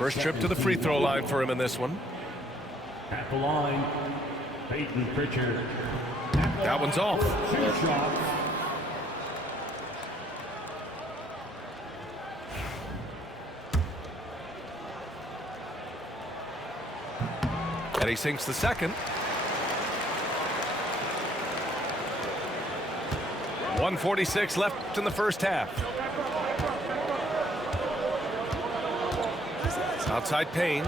First trip to the free throw line for him in this one. At the line, Peyton Pritchard. That one's off. 2 shots. And he sinks the second. 1:46 left in the first half. Outside Payne.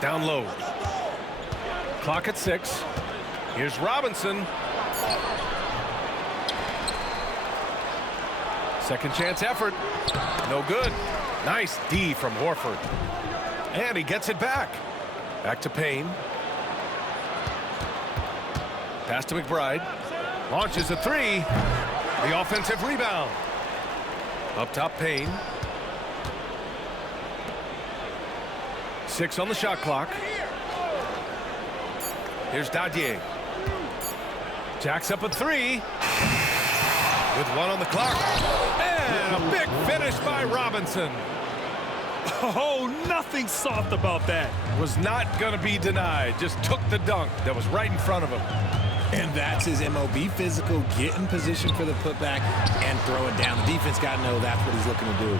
Down low. Clock at 6. Here's Robinson. Second chance effort. No good. Nice D from Horford. And he gets it back. Back to Payne. Pass to McBride. Launches a 3. The offensive rebound. Up top Payne. 6 on the shot clock. Here's Dadier. Jacks up a 3. With 1 on the clock. And a big finish by Robinson. Oh, nothing soft about that. Was not going to be denied. Just took the dunk that was right in front of him. And that's his MOB, physical, get in position for the putback and throw it down. The defense got to know that's what he's looking to do.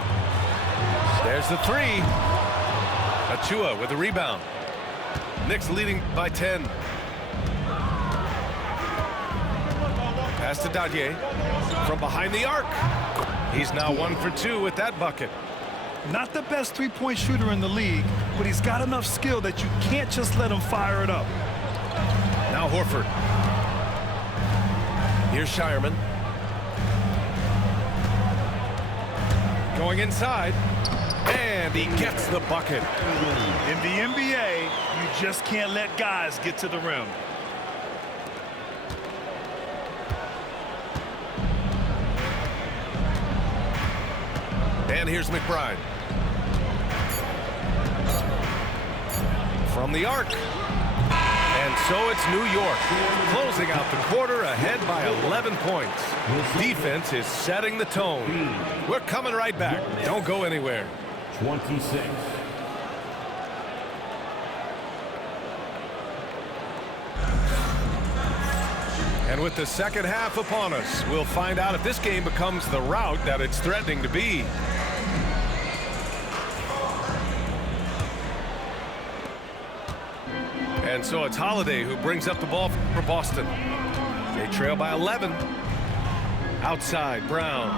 There's the 3. Achua with the rebound. Knicks leading by 10. Pass to Dadier from behind the arc. He's now 1 for 2 with that bucket. Not the best three-point shooter in the league, but he's got enough skill that you can't just let him fire it up. Now Horford. Here's Shireman. Going inside. And he gets the bucket. In the NBA, you just can't let guys get to the rim. And here's McBride. From the arc. And so it's New York, closing out the quarter ahead by 11 points. Defense is setting the tone. We're coming right back. Don't go anywhere. 26. And with the second half upon us, we'll find out if this game becomes the rout that it's threatening to be. And so it's Holiday who brings up the ball for Boston. They trail by 11. Outside, Brown.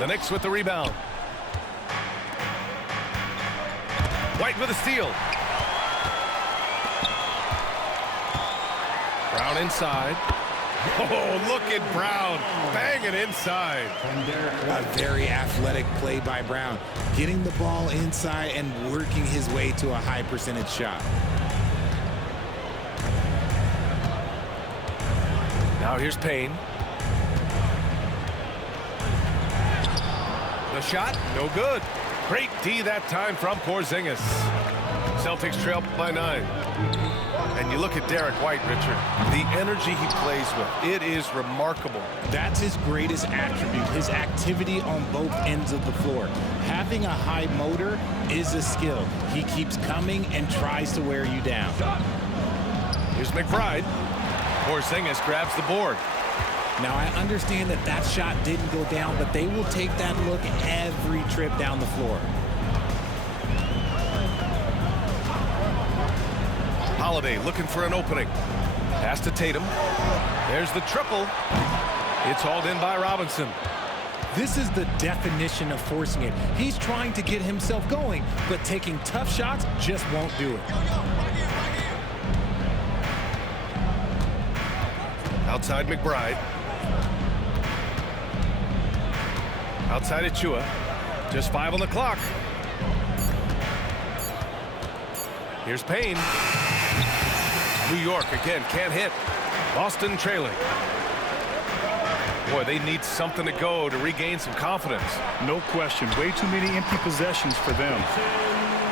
The Knicks with the rebound. White with a steal. Brown inside. Oh, look at Brown banging inside. A very athletic play by Brown, getting the ball inside and working his way to a high percentage shot. Now here's Payne. The shot, no good. Great D that time from Porzingis. Celtics trail by 9. And you look at Derek White, Richard, the energy he plays with, it is remarkable. That's his greatest attribute, his activity on both ends of the floor. Having a high motor is a skill. He keeps coming and tries to wear you down. Here's McBride. Porzingis grabs the board. Now, I understand that that shot didn't go down, but they will take that look every trip down the floor. Holiday looking for an opening. Pass to Tatum. There's the triple. It's hauled in by Robinson. This is the definition of forcing it. He's trying to get himself going, but taking tough shots just won't do it. Outside McBride. Outside Achua. Just 5 on the clock. Here's Payne. New York again can't hit. Boston trailing. Boy, they need something to go to regain some confidence. No question. Way too many empty possessions for them.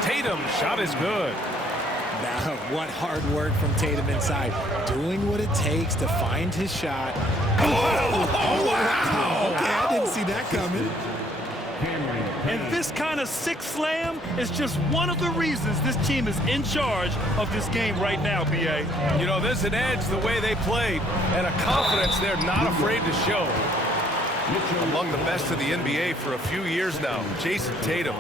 Tatum shot is good. Now, what hard work from Tatum inside. Doing what it takes to find his shot. Oh, wow. Okay, I didn't see that coming. And this kind of sick slam is just one of the reasons this team is in charge of this game right now, B.A. You know, there's an edge the way they played and a confidence they're not afraid to show. Among the best of the NBA for a few years now, Jason Tatum.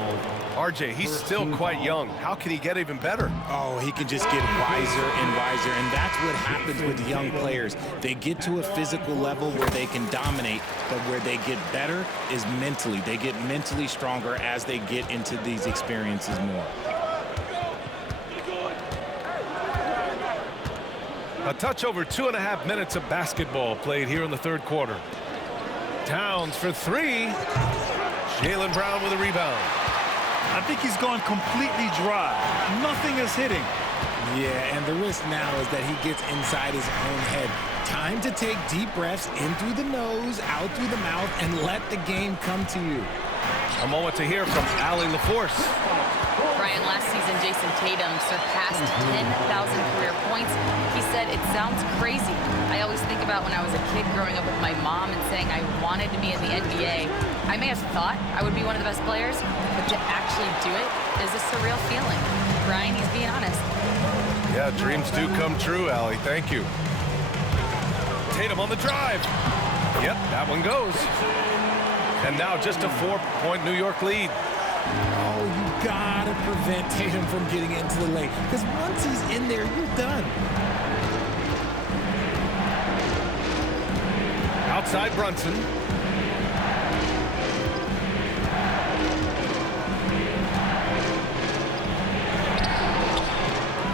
RJ, he's still quite young. How can he get even better? Oh, he can just get wiser and wiser, and that's what happens with young players. They get to a physical level where they can dominate, but where they get better is mentally. They get mentally stronger as they get into these experiences more. A touch over 2.5 minutes of basketball played here in the third quarter. Towns for three. Jaylen Brown with a rebound. I think he's gone completely dry. Nothing is hitting. Yeah, and the risk now is that he gets inside his own head. Time to take deep breaths in through the nose, out through the mouth, and let the game come to you. A moment to hear from Allie LaForce. Brian, last season, Jason Tatum surpassed 10,000 career points. He said, "It sounds crazy. I always think about when I was a kid growing up with my mom and saying I wanted to be in the NBA. I may have thought I would be one of the best players, but to actually do it is a surreal feeling." Brian, he's being honest. Yeah, dreams do come true, Allie. Thank you. Tatum on the drive. Yep, that one goes. And now just a 4-point New York lead. Oh, you gotta prevent Tatum from getting into the lane, because once he's in there, you're done. Outside Brunson.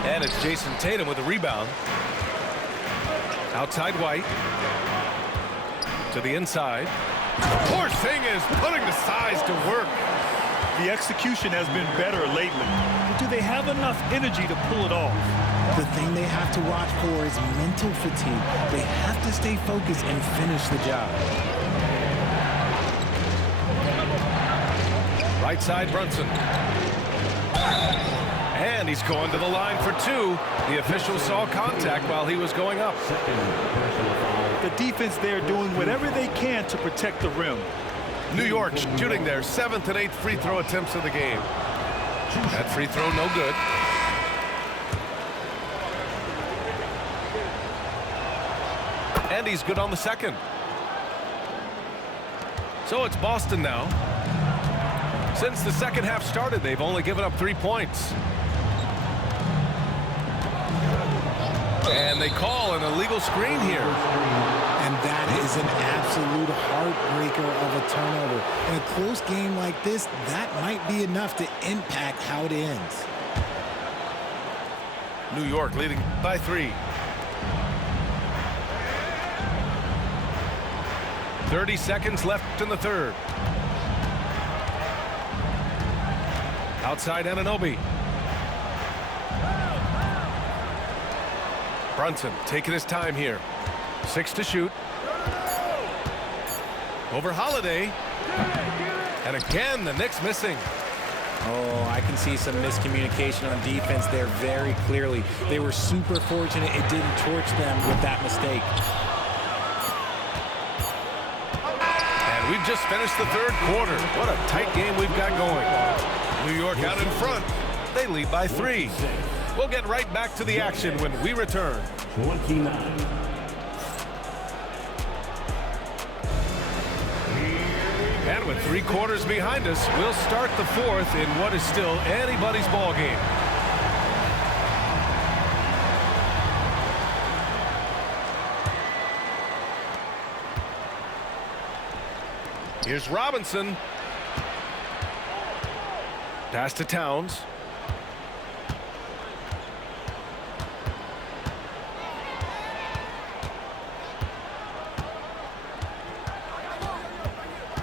And it's Jason Tatum with a rebound. Outside White. To the inside. Poor thing is putting the size to work. The execution has been better lately. But do they have enough energy to pull it off? The thing they have to watch for is mental fatigue. They have to stay focused and finish the job. Right side Brunson. And he's going to the line for two. The official saw contact while he was going up. The defense there doing whatever they can to protect the rim. New York shooting their 7th and 8th free throw attempts of the game. That free throw no good. And he's good on the second. So it's Boston now. Since the second half started, they've only given up 3 points. And they call an illegal screen here. And that is an absolute heartbreaker of a turnover. In a close game like this, that might be enough to impact how it ends. New York leading by 3. 30 seconds left in the third. Outside Anunoby. Brunson taking his time here. 6 to shoot. Over Holiday. And again, the Knicks missing. Oh, I can see some miscommunication on defense there very clearly. They were super fortunate it didn't torch them with that mistake. And we've just finished the third quarter. What a tight game we've got going. New York out in front. They lead by 3. We'll get right back to the action when we return. 29. And with 3 quarters behind us, we'll start the fourth in what is still anybody's ball game. Here's Robinson. Pass to Towns.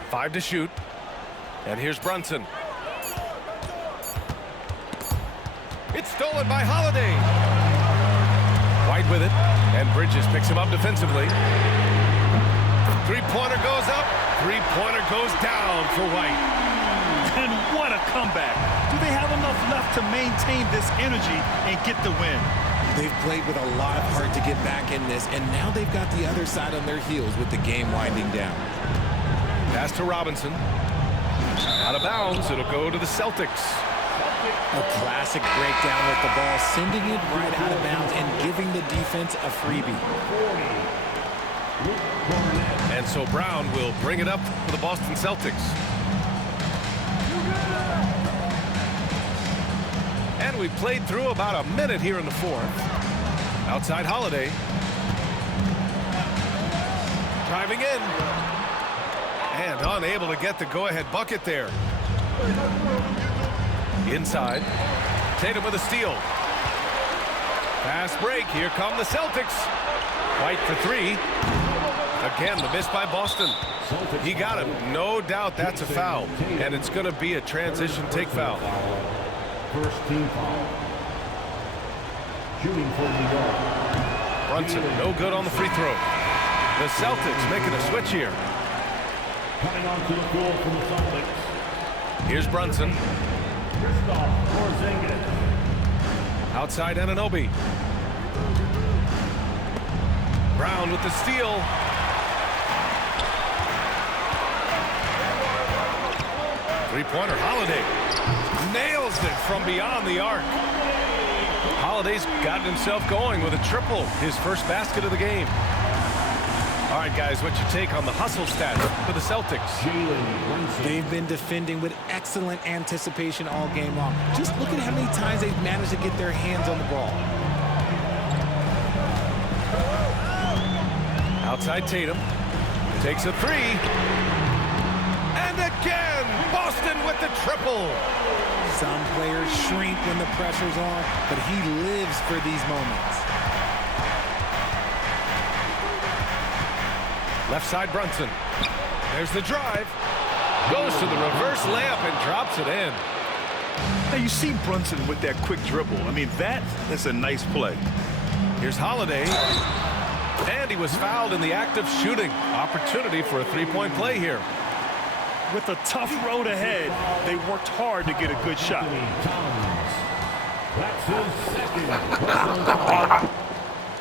Five to shoot. And here's Brunson. It's stolen by Holiday. White with it. And Bridges picks him up defensively. Three-pointer goes up. Three-pointer goes down for White. And what a comeback. Do they have enough left to maintain this energy and get the win? They've played with a lot of heart to get back in this, and now they've got the other side on their heels with the game winding down. Pass to Robinson. Out of bounds, it'll go to the Celtics. A classic breakdown with the ball, sending it right out of bounds and giving the defense a freebie. And so Brown will bring it up for the Boston Celtics. And we played through about a minute here in the fourth. Outside Holiday. Driving in. And unable to get the go-ahead bucket there. Inside. Tatum with a steal. Fast break. Here come the Celtics. White for three. Again, the miss by Boston. He got him. No doubt that's a foul. And it's going to be a transition take foul. First team foul. Shooting for New York. Brunson, no good on the free throw. The Celtics making a switch here. Coming onto the floor from the Celtics. Here's Brunson. Outside Anunoby. Brown with the steal. Three-pointer, Holiday. Nails it from beyond the arc. Holiday's gotten himself going with a triple. His first basket of the game. All right, guys, what's your take on the hustle stats for the Celtics? They've been defending with excellent anticipation all game long. Just look at how many times they've managed to get their hands on the ball. Outside Tatum. Takes a three. And again, Boston with the triple. Some players shrink when the pressure's on, but he lives for these moments. Left side Brunson. There's the drive. Goes to the reverse layup and drops it in. Now you see Brunson with that quick dribble. I mean, that's a nice play. Here's Holiday. And he was fouled in the act of shooting. Opportunity for a three-point play here. With a tough road ahead, they worked hard to get a good shot. That's his second personal foul.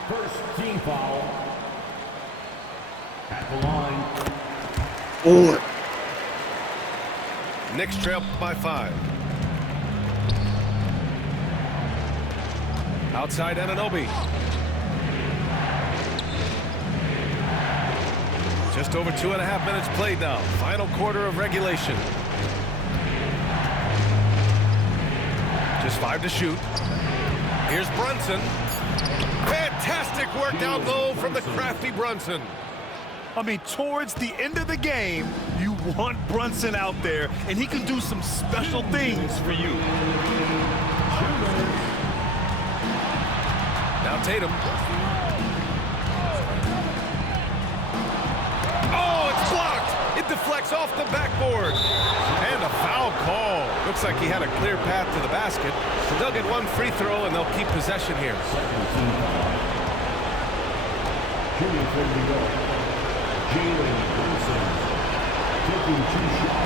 First team foul. At the line. Knicks trail by 5. Outside Anunoby. Just over 2.5 minutes played now. Final quarter of regulation. Just 5 to shoot. Here's Brunson. Fantastic work down low from the crafty Brunson. I mean, towards the end of the game, you want Brunson out there, and he can do some special things for you. Now Tatum. Oh, it's blocked. It deflects off the backboard. And a foul call. Looks like he had a clear path to the basket. They'll get one free throw, and they'll keep possession here.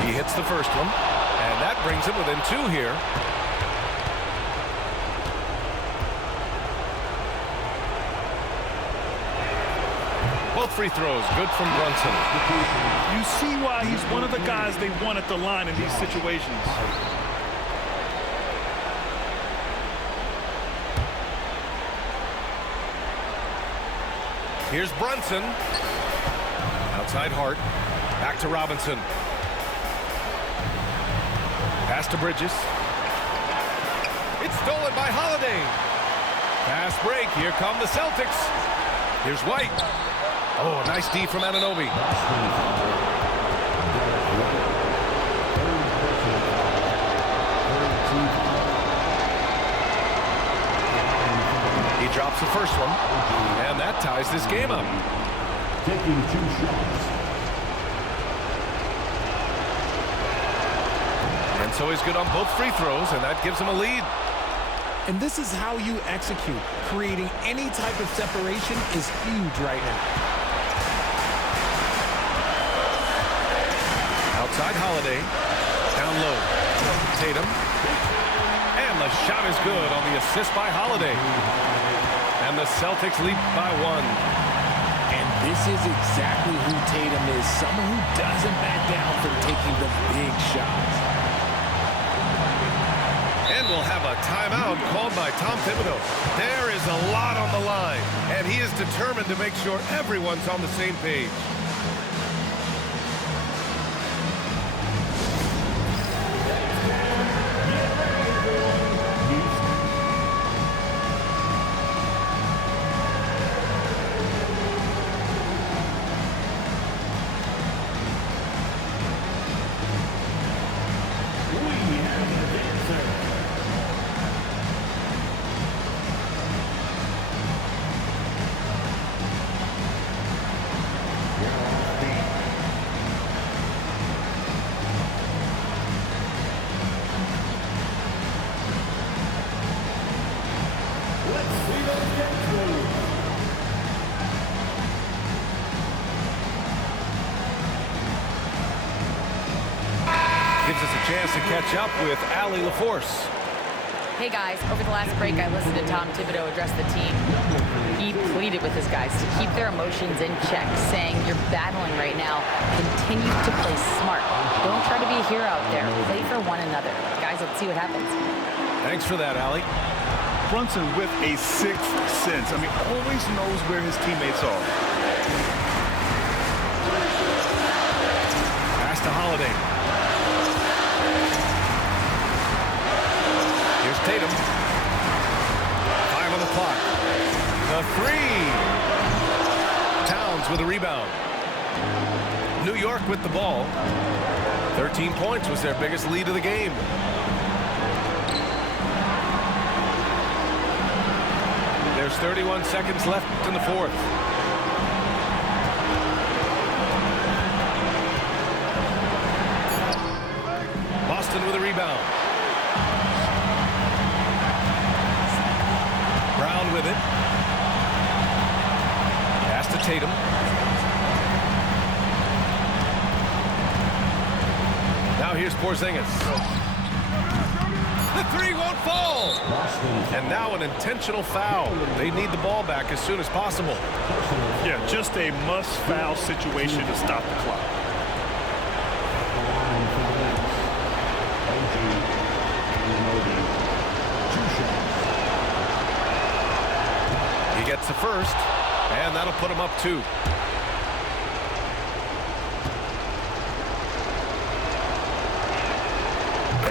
He hits the first one, and that brings him within 2 here. Both free throws, good from Brunson. You see why he's one of the guys they want at the line in these situations. Here's Brunson. Outside Hart. Back to Robinson. Pass to Bridges. It's stolen by Holiday. Fast break. Here come the Celtics. Here's White. Oh, nice D from Anunoby. He drops the first one, and that ties this game up. Taking 2 shots. And so he's good on both free throws, and that gives him a lead. And this is how you execute. Creating any type of separation is huge right now. Outside Holiday. Down low. Tatum. And the shot is good on the assist by Holiday. And the Celtics lead by 1. And this is exactly who Tatum is. Someone who doesn't back down from taking the big shots. And we'll have a timeout called by Tom Thibodeau. There is a lot on the line, and he is determined to make sure everyone's on the same page. Gives us a chance to catch up with Allie LaForce. Hey guys, over the last break I listened to Tom Thibodeau address the team. He pleaded with his guys to keep their emotions in check, saying you're battling right now. Continue to play smart. Don't try to be a hero out there. Play for one another. Guys, let's see what happens. Thanks for that, Allie. Brunson with a sixth sense. I mean, always knows where his teammates are. Pass to Holiday. Here's Tatum. 5 on the clock. The 3. Towns with a rebound. New York with the ball. 13 points was their biggest lead of the game. There's 31 seconds left in the 4th. Boston with a rebound. Brown with it. Pass to Tatum. Now here's Porzingis. The 3 won't fall. And now an intentional foul. They need the ball back as soon as possible. Yeah, just a must-foul situation to stop the clock. He gets the first, and that'll put him up 2.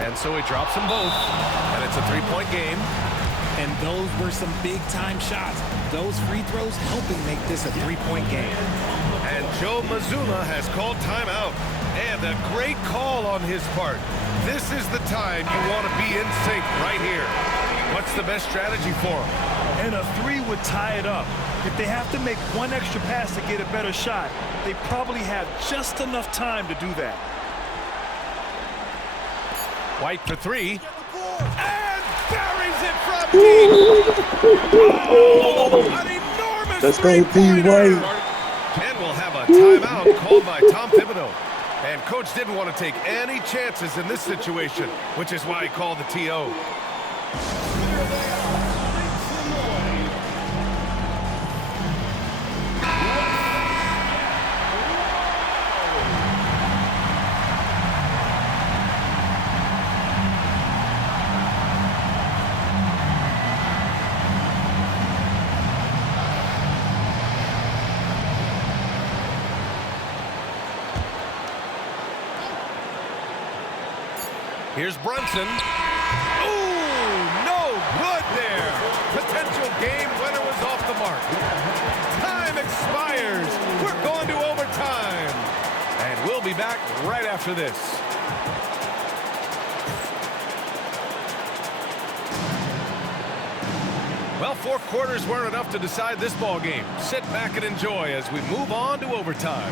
And so he drops them both, and it's a 3-point game. And those were some big-time shots. Those free throws helping make this a 3-point game. And Joe Mazzulla has called timeout. And a great call on his part. This is the time you want to be in sync right here. What's the best strategy for him? And a 3 would tie it up. If they have to make one extra pass to get a better shot, they probably have just enough time to do that. White for 3. And buries it from deep. Oh, an enormous Let's go, three-pointer. White. And we'll have a timeout called by Tom Thibodeau. And coach didn't want to take any chances in this situation, which is why he called the TO. Here's Brunson. Ooh, no good there. Potential game winner was off the mark. Time expires. We're going to overtime. And we'll be back right after this. Well, 4 quarters weren't enough to decide this ball game. Sit back and enjoy as we move on to overtime.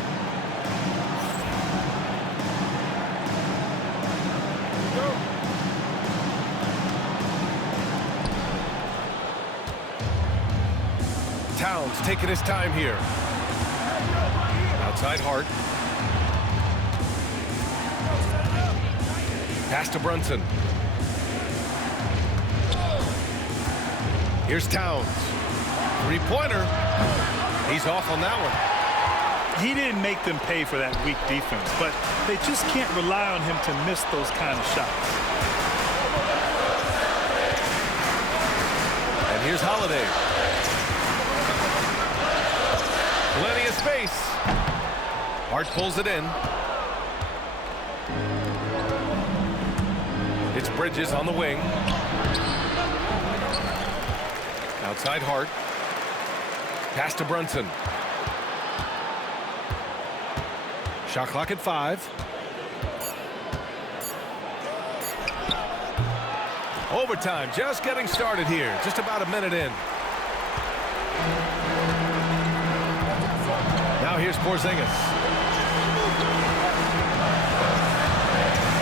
Towns taking his time here. Outside Hart. Pass to Brunson. Here's Towns. Three-pointer. He's off on that one. He didn't make them pay for that weak defense, but they just can't rely on him to miss those kind of shots. And here's Holiday. Plenty of space. Hart pulls it in. It's Bridges on the wing. Outside Hart. Pass to Brunson. Shot clock at 5. Overtime just getting started here. Just about a minute in. Now here's Porzingis.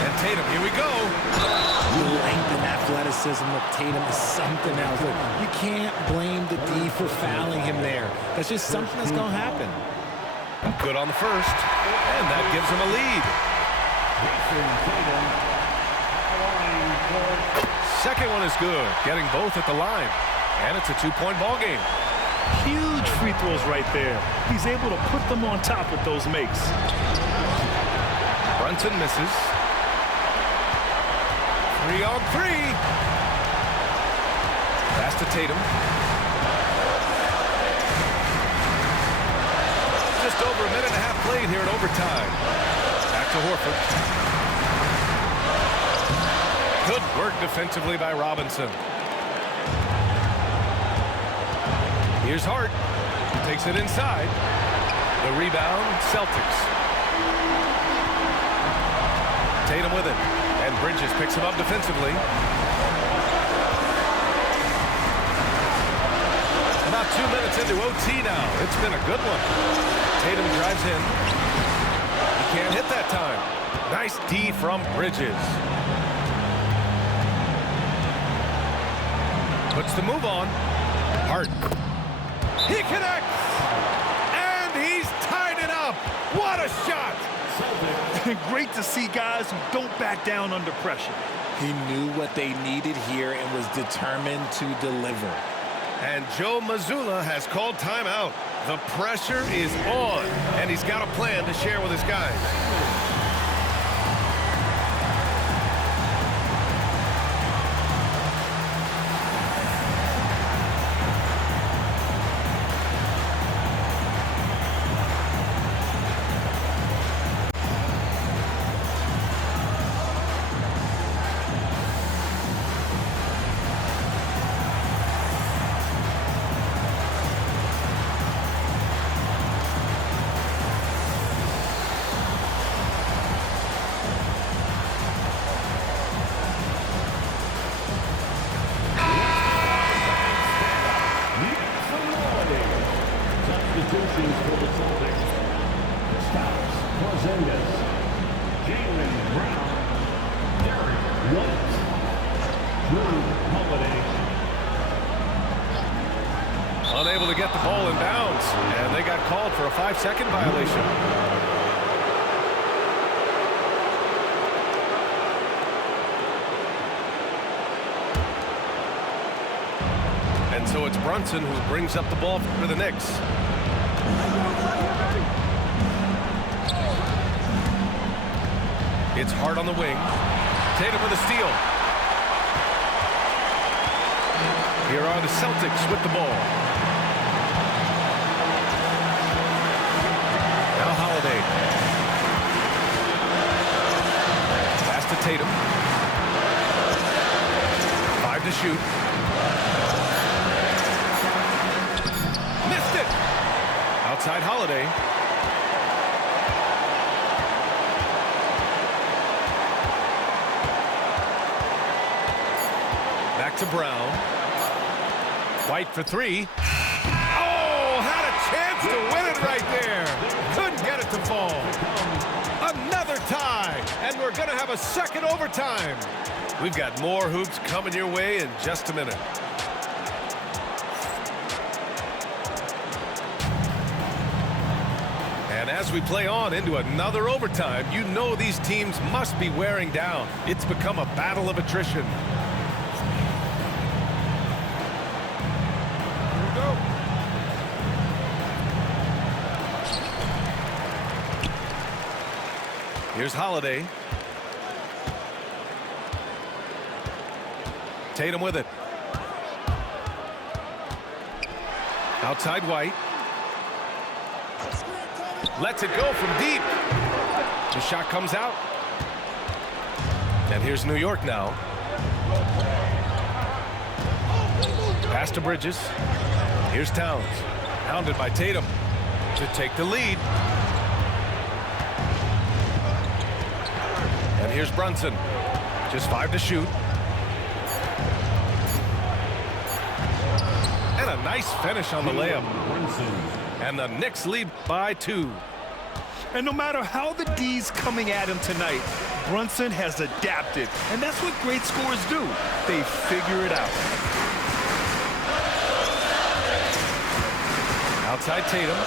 And Tatum, here we go. The length and athleticism of Tatum is something else. Look, you can't blame the D for fouling him there. That's just something that's going to happen. Good on the first, and that gives him a lead. Second one is good, getting both at the line, and it's a two-point ball game. Huge free throws right there. He's able to put them on top with those makes. Brunson misses. 3-on-3. Pass to Tatum. Just over a minute and a half played here in overtime. Back to Horford. Good work defensively by Robinson. Here's Hart. Takes it inside. The rebound, Celtics. Tatum with it. And Bridges picks him up defensively. About 2 minutes into OT now. It's been a good one. Tatum drives in. He can't hit that time. Nice D from Bridges. Puts the move on. Hart. He connects. And he's tied it up. What a shot. Great to see guys who don't back down under pressure. He knew what they needed here and was determined to deliver. And Joe Mazzulla has called timeout. The pressure is on, and he's got a plan to share with his guys. Substitutions for the Celtics. Stops, Porzingis, Jaylen Brown, Derek White, Drew Holiday. Unable to get the ball in bounds, and they got called for a 5-second violation. And so it's Brunson who brings up the ball for the Knicks. It's Hart on the wing. Tatum with a steal. Here are the Celtics with the ball. Now Holiday. Pass to Tatum. 5 to shoot. Missed it. Outside Holiday. Back to Brown. White for 3. Oh, had a chance to win it right there. Couldn't get it to fall. Another tie, and we're going to have a second overtime. We've got more hoops coming your way in just a minute. And As we play on into another overtime, you know these teams must be wearing down. It's become a battle of attrition. Here we go. Here's Holiday. Tatum with it. Outside White. Lets it go from deep. The shot comes out. And here's New York now. Pass to Bridges. Here's Towns. Hounded by Tatum to take the lead. And here's Brunson. Just 5 to shoot. And a nice finish on the layup. And the Knicks lead by 2. And no matter how the D's coming at him tonight, Brunson has adapted. And that's what great scorers do. They figure it out. Outside Tatum.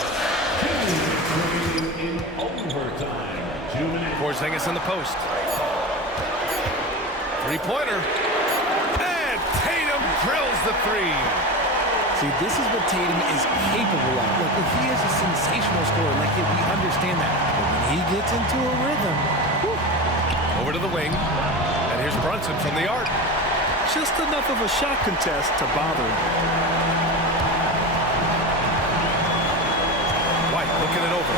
In overtime. 2 minutes. Porzingis in the post. Three-pointer. And Tatum drills the 3. See, this is what Tatum is capable of. Look, he is a sensational scorer. Like, we understand that. But when he gets into a rhythm, whew. Over to the wing. And here's Brunson from the arc. Just enough of a shot contest to bother him. White looking it over.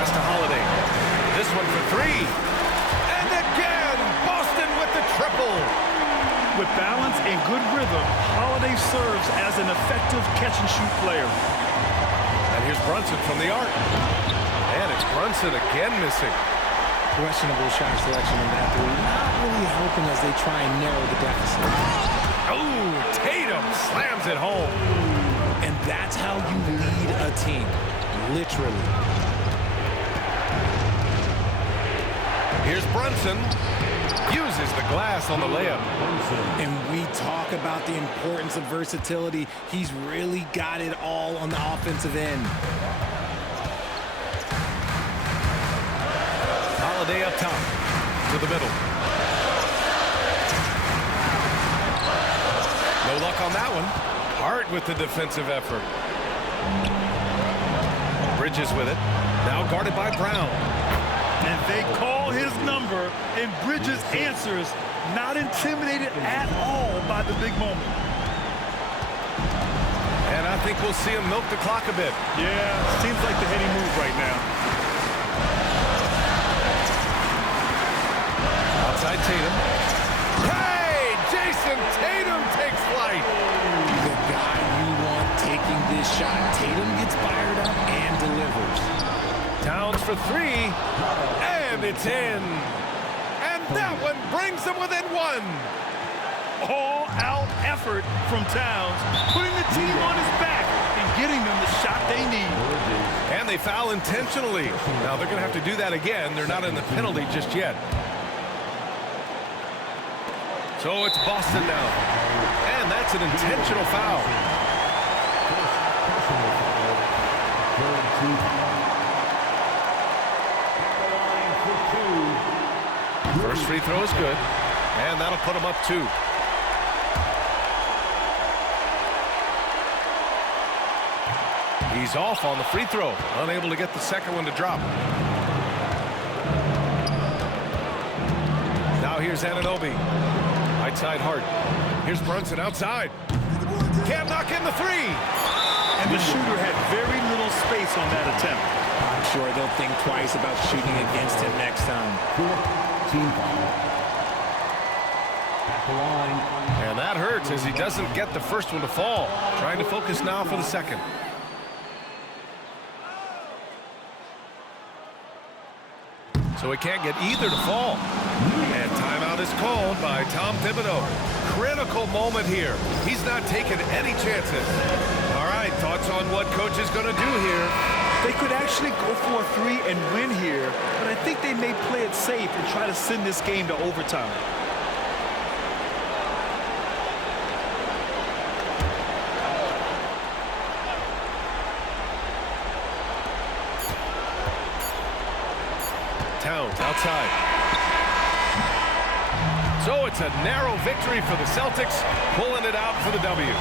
Pass to Holiday. This one for 3. And again, Boston with the triple. With balance and good rhythm, Holiday serves as an effective catch-and-shoot player. And here's Brunson from the arc. And it's Brunson again missing. Questionable shot selection in that three. Not really helping as they try and narrow the deficit. Oh, Tatum slams it home. And that's how you lead a team. Literally. Here's Brunson. Uses the glass on the layup. And we talk about the importance of versatility. He's really got it all on the offensive end. Holiday up top to the middle. No luck on that one. Hart with the defensive effort. Bridges with it. Now guarded by Brown. And they call his number, and Bridges answers, not intimidated at all by the big moment. And I think we'll see him milk the clock a bit. Yeah, seems like the heady move right now. Outside Tatum. Hey! Jason Tatum takes flight. The guy you want taking this shot. Tatum gets fired up and delivers. Towns for 3. And it's in. And that one brings them within 1. All-out effort from Towns, putting the team on his back and getting them the shot they need. And they foul intentionally. Now they're going to have to do that again. They're not in the penalty just yet. So it's Boston now. And that's an intentional foul. First free throw is good. And that'll put him up 2. He's off on the free throw. Unable to get the second one to drop. Now here's Anunoby. Right side Hart. Here's Brunson outside. Can't knock in the 3. And the shooter had very little space on that attempt. I'm sure they'll think twice about shooting against him next time. Team foul. At the line. And that hurts as he doesn't get the first one to fall. Trying to focus now for the second. So he can't get either to fall. And timeout is called by Tom Thibodeau. Critical moment here. He's not taking any chances. All right, thoughts on what coach is going to do here? They could actually go for a 3 and win here, but I think they may play it safe and try to send this game to overtime. Towns outside. So it's a narrow victory for the Celtics, pulling it out for the W.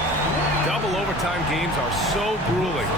Double overtime games are so grueling.